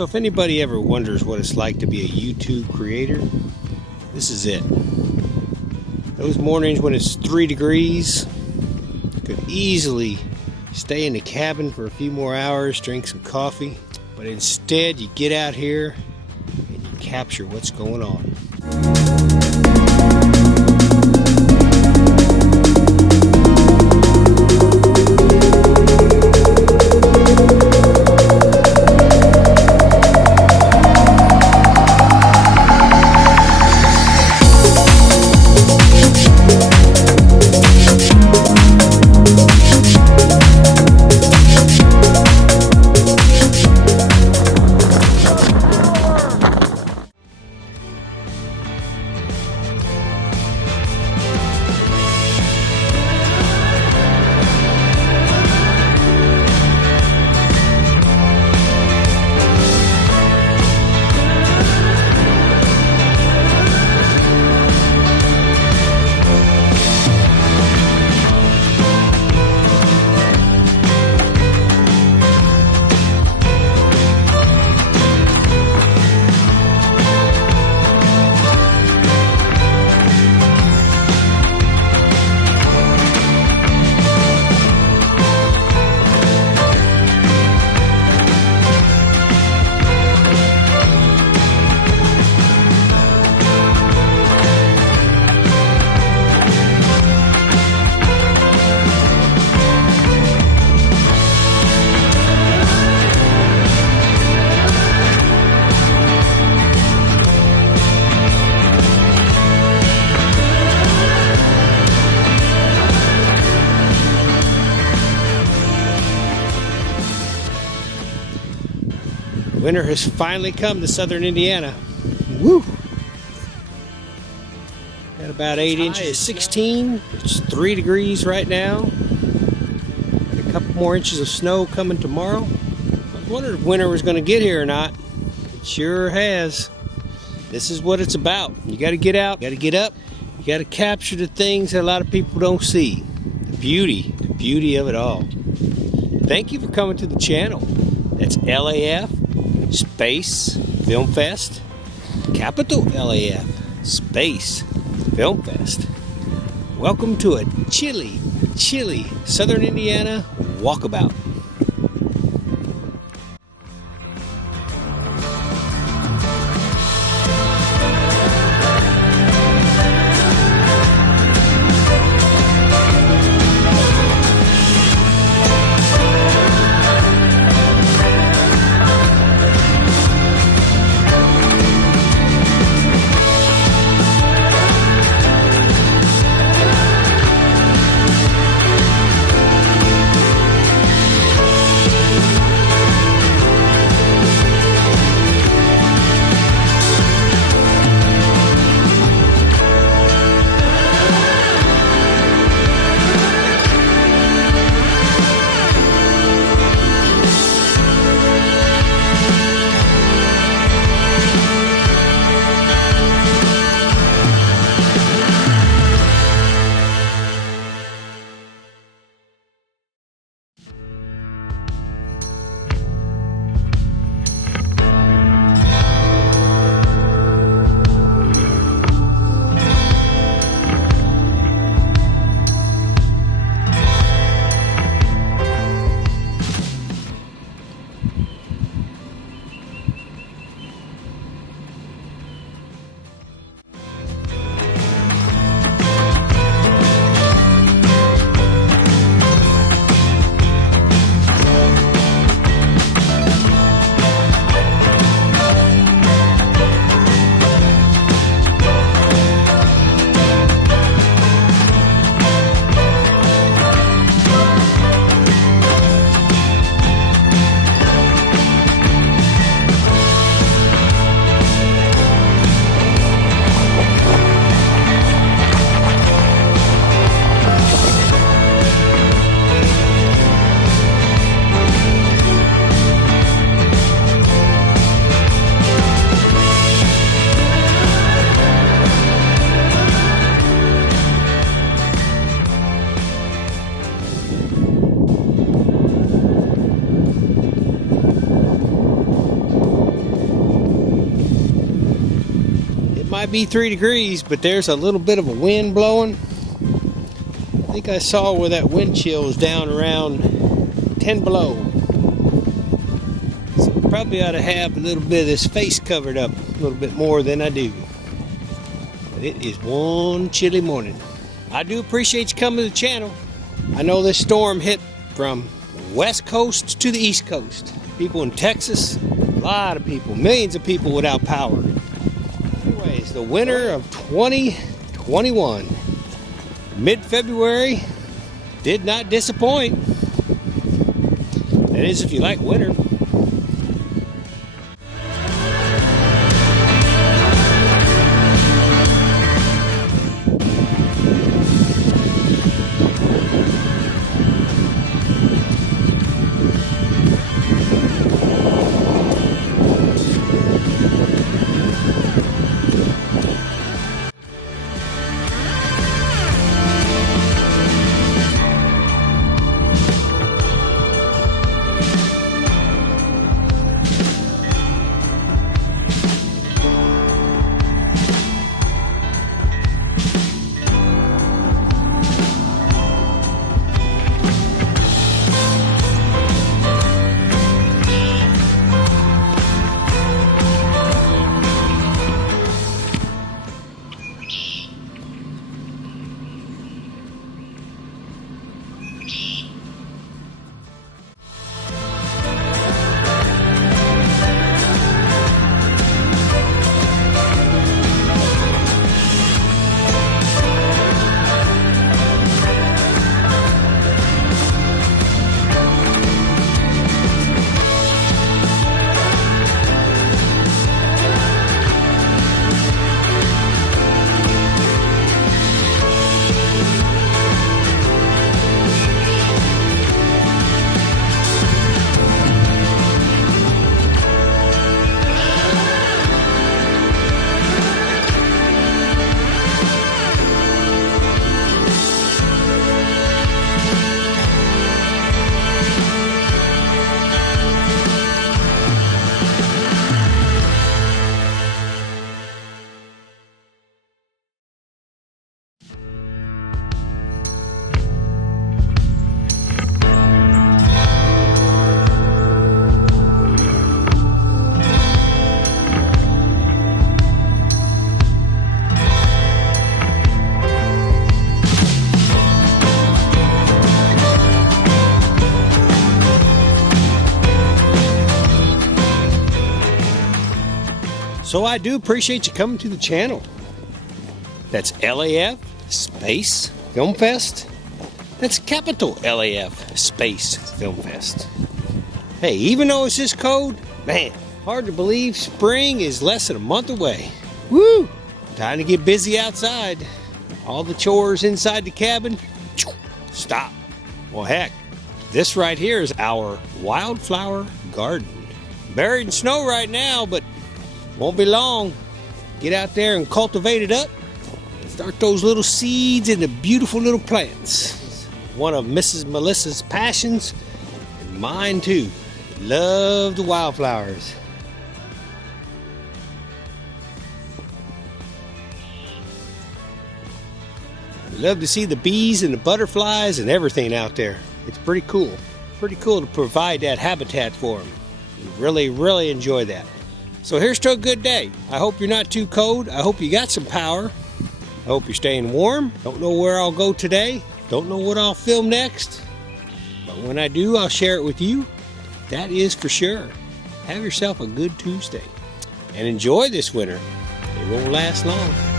So if anybody ever wonders what it's like to be a YouTube creator, this is it. Those mornings when it's 3 degrees, could easily stay in the cabin for a few more hours, drink some coffee, but instead you get out here and you capture what's going on. Winter has finally come to southern Indiana. Woo! Got about 8 inches of 16. It's 3 degrees right now. Got a couple more inches of snow coming tomorrow. I was wondering if winter was going to get here or not. It sure has. This is what it's about. You got to get out, you got to get up, you got to capture the things that a lot of people don't see. The beauty of it all. Thank you for coming to the channel. That's LAF Space Film Fest, capital LAF Space Film Fest. Welcome to a chilly southern Indiana walkabout. might be 3 degrees, but there's a little bit of a wind blowing. I think I saw where that wind chill is down around 10 below. So probably ought to have a little bit of this face covered up a little bit more than I do. But it is one chilly morning. I do appreciate you coming to the channel. I know this storm hit from the west coast to the east coast. People in Texas, a lot of people, millions of people without power. Anyways, the winter of 2021. Mid-February did not disappoint. That is if you like winter. So I do appreciate you coming to the channel. That's LAF Space Film Fest. That's capital LAF Space Film Fest. Hey, even though it's this cold, man, hard to believe spring is less than a month away. Woo! Time to get busy outside. All the chores inside the cabin, stop. Well, heck, this right here is our wildflower garden. Buried in snow right now, but won't be long. Get out there and cultivate it up. Start those little seeds into beautiful little plants. One of Mrs. Melissa's passions, and mine too. Love the wildflowers. Love to see the bees and the butterflies and everything out there. It's pretty cool. Pretty cool to provide that habitat for them. Really, really enjoy that. So here's to a good day. I hope you're not too cold. I hope you got some power. I hope you're staying warm. Don't know where I'll go today. Don't know what I'll film next. But when I do, I'll share it with you. That is for sure. Have yourself a good Tuesday. And enjoy this winter. It won't last long.